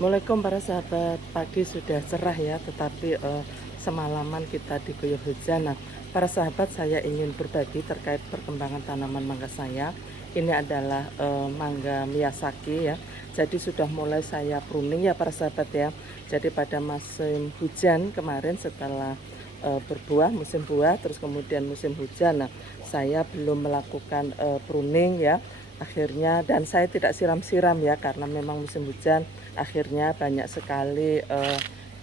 Assalamualaikum para sahabat, pagi sudah cerah ya, tetapi semalaman kita diguyur hujan. Nah, para sahabat, saya ingin berbagi terkait perkembangan tanaman mangga saya. Ini adalah mangga Miyazaki ya. Jadi sudah mulai saya pruning ya para sahabat ya. Jadi pada musim hujan kemarin setelah berbuah, musim buah, terus kemudian musim hujan. Nah, saya belum melakukan pruning ya. Akhirnya, dan saya tidak siram-siram ya, karena memang musim hujan. Akhirnya banyak sekali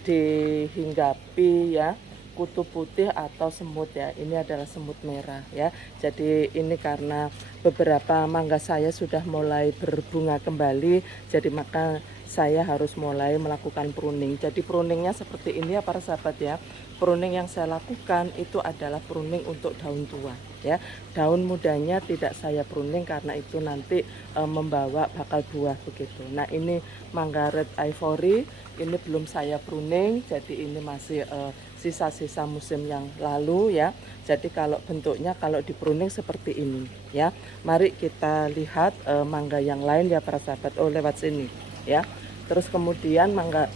dihinggapi ya kutu putih atau semut ya. Ini adalah semut merah ya. Jadi ini karena beberapa mangga saya sudah mulai berbunga kembali, jadi maka saya harus mulai melakukan pruning. Jadi pruningnya seperti ini ya para sahabat ya. Pruning yang saya lakukan itu adalah pruning untuk daun tua ya. Daun mudanya tidak saya pruning karena itu nanti membawa bakal buah begitu. Nah, ini mangga red ivory ini belum saya pruning, jadi ini masih sisa-sisa musim yang lalu ya. Jadi kalau bentuknya kalau di pruning seperti ini ya. Mari kita lihat mangga yang lain ya para sahabat. Oh, lewat sini ya. Terus kemudian mangga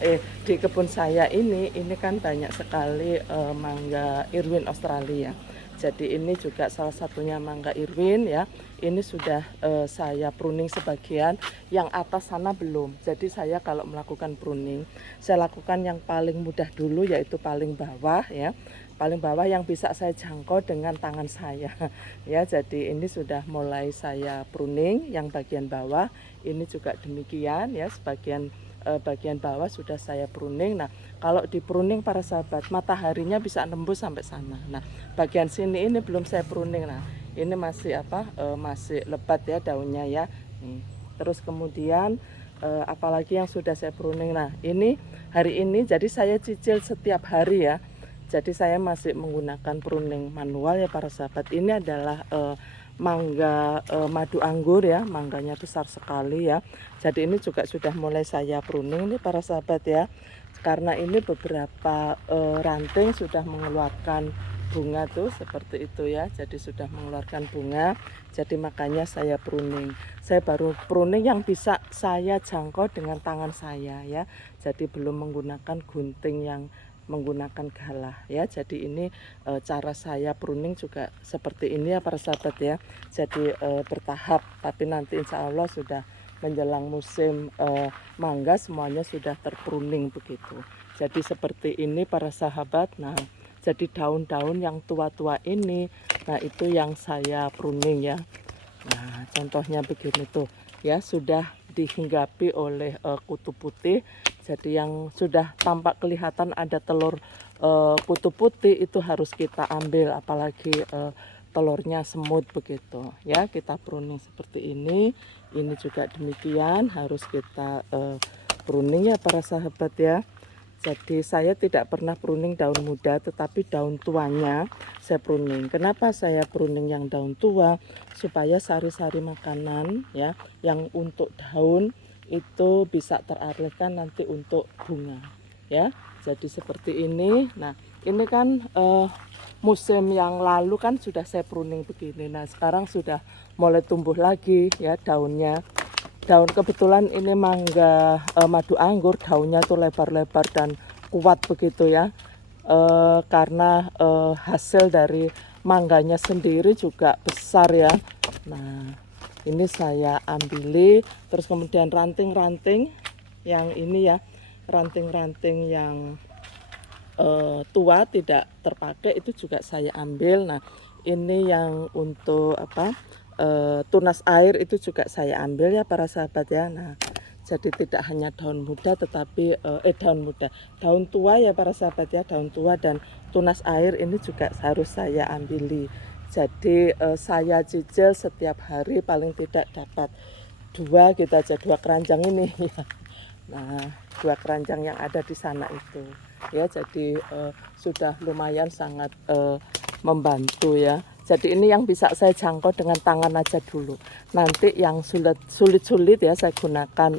di kebun saya ini kan banyak sekali mangga Irwin Australia. Jadi ini juga salah satunya mangga Irwin ya. Ini sudah saya pruning sebagian, yang atas sana belum. Jadi saya kalau melakukan pruning, saya lakukan yang paling mudah dulu, yaitu paling bawah ya. Paling bawah yang bisa saya jangkau dengan tangan saya ya. Jadi ini sudah mulai saya pruning yang bagian bawah. Ini juga demikian ya, bagian bawah sudah saya pruning. Nah, kalau di pruning para sahabat, mataharinya bisa nembus sampai sana. Nah, bagian sini ini belum saya pruning. Nah, ini masih masih lebat ya daunnya ya. Nih. Terus kemudian apalagi yang sudah saya pruning. Nah, ini hari ini jadi saya cicil setiap hari ya. Jadi saya masih menggunakan pruning manual ya para sahabat. Ini adalah mangga madu anggur ya, mangganya besar sekali ya. Jadi ini juga sudah mulai saya pruning nih para sahabat ya, karena ini beberapa ranting sudah mengeluarkan bunga tuh seperti itu ya. Jadi sudah mengeluarkan bunga, jadi makanya saya pruning. Saya baru pruning yang bisa saya jangkau dengan tangan saya ya. Jadi belum menggunakan gunting yang menggunakan galah ya. Jadi ini cara saya pruning juga seperti ini ya para sahabat ya. Jadi bertahap, tapi nanti insya Allah sudah menjelang musim mangga semuanya sudah terpruning begitu. Jadi seperti ini para sahabat. Nah, jadi daun-daun yang tua-tua ini, nah itu yang saya pruning ya. Nah, contohnya begini tuh ya, sudah dihinggapi oleh kutu putih. Jadi yang sudah tampak kelihatan ada telur kutu putih itu harus kita ambil, apalagi telurnya semut begitu ya. Kita pruning seperti ini juga demikian harus kita pruning ya para sahabat ya. Jadi saya tidak pernah pruning daun muda, tetapi daun tuanya saya pruning. Kenapa saya pruning yang daun tua? Supaya sari-sari makanan ya yang untuk daun itu bisa teralihkan nanti untuk bunga ya. Jadi seperti ini. Nah, ini kan musim yang lalu kan sudah saya pruning begini. Nah, sekarang sudah mulai tumbuh lagi ya daunnya. Daun kebetulan ini mangga madu anggur, daunnya tuh lebar-lebar dan kuat begitu ya. Karena hasil dari mangganya sendiri juga besar ya. Nah, ini saya ambili, terus kemudian ranting-ranting yang ini ya, ranting-ranting yang tua tidak terpakai itu juga saya ambil. Nah, ini yang untuk apa? Tunas air itu juga saya ambil ya para sahabat ya. Nah, jadi tidak hanya daun muda tetapi daun tua ya para sahabat ya, daun tua dan tunas air ini juga harus saya ambili. Jadi saya cicil setiap hari paling tidak dapat dua gitu aja, dua keranjang ini ya. Nah, dua keranjang yang ada di sana itu ya, jadi sudah lumayan sangat membantu ya. Jadi ini yang bisa saya jangkau dengan tangan aja dulu. Nanti yang sulit-sulit ya saya gunakan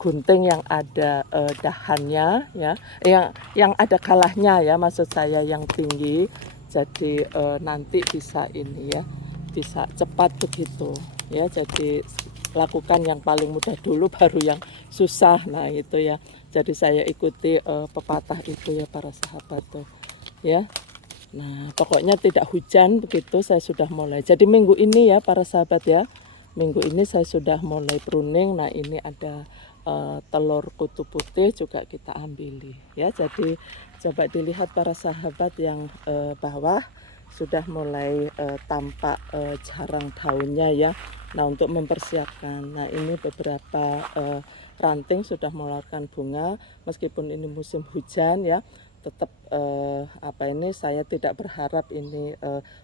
gunting yang ada dahannya ya, yang ada galahnya ya, maksud saya yang tinggi. Jadi nanti bisa ini ya, bisa cepat begitu ya. Jadi lakukan yang paling mudah dulu baru yang susah. Nah itu ya, jadi saya ikuti pepatah itu ya para sahabat tuh ya. Nah pokoknya tidak hujan begitu saya sudah mulai. Jadi minggu ini ya para sahabat ya, minggu ini saya sudah mulai pruning. Nah ini ada telur kutu putih juga kita ambili ya. Jadi coba dilihat para sahabat yang bawah sudah mulai tampak jarang daunnya ya. Nah untuk mempersiapkan, nah ini beberapa ranting sudah mengeluarkan bunga meskipun ini musim hujan ya, tetap apa ini saya tidak berharap ini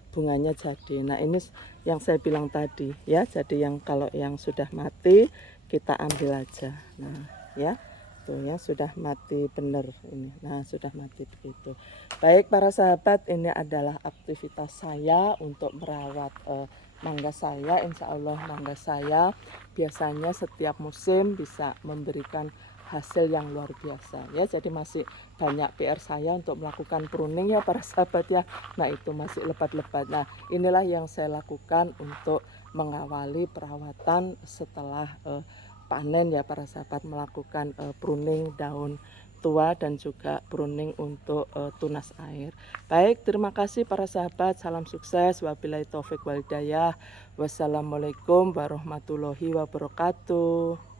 bunganya jadi. Nah ini yang saya bilang tadi ya, jadi yang kalau yang sudah mati kita ambil aja. Nah ya tuh ya sudah mati benar ini. Nah sudah mati begitu. Baik para sahabat, ini adalah aktivitas saya untuk merawat mangga saya. Insya Allah mangga saya biasanya setiap musim bisa memberikan hasil yang luar biasa ya. Jadi masih banyak PR saya untuk melakukan pruning ya para sahabat ya. Nah itu masih lebat-lebat. Nah inilah yang saya lakukan untuk mengawali perawatan setelah panen ya para sahabat, melakukan pruning daun tua dan juga pruning untuk tunas air. Baik, terima kasih para sahabat, salam sukses, wabillahi taufik wal hidayah, wassalamualaikum warahmatullahi wabarakatuh.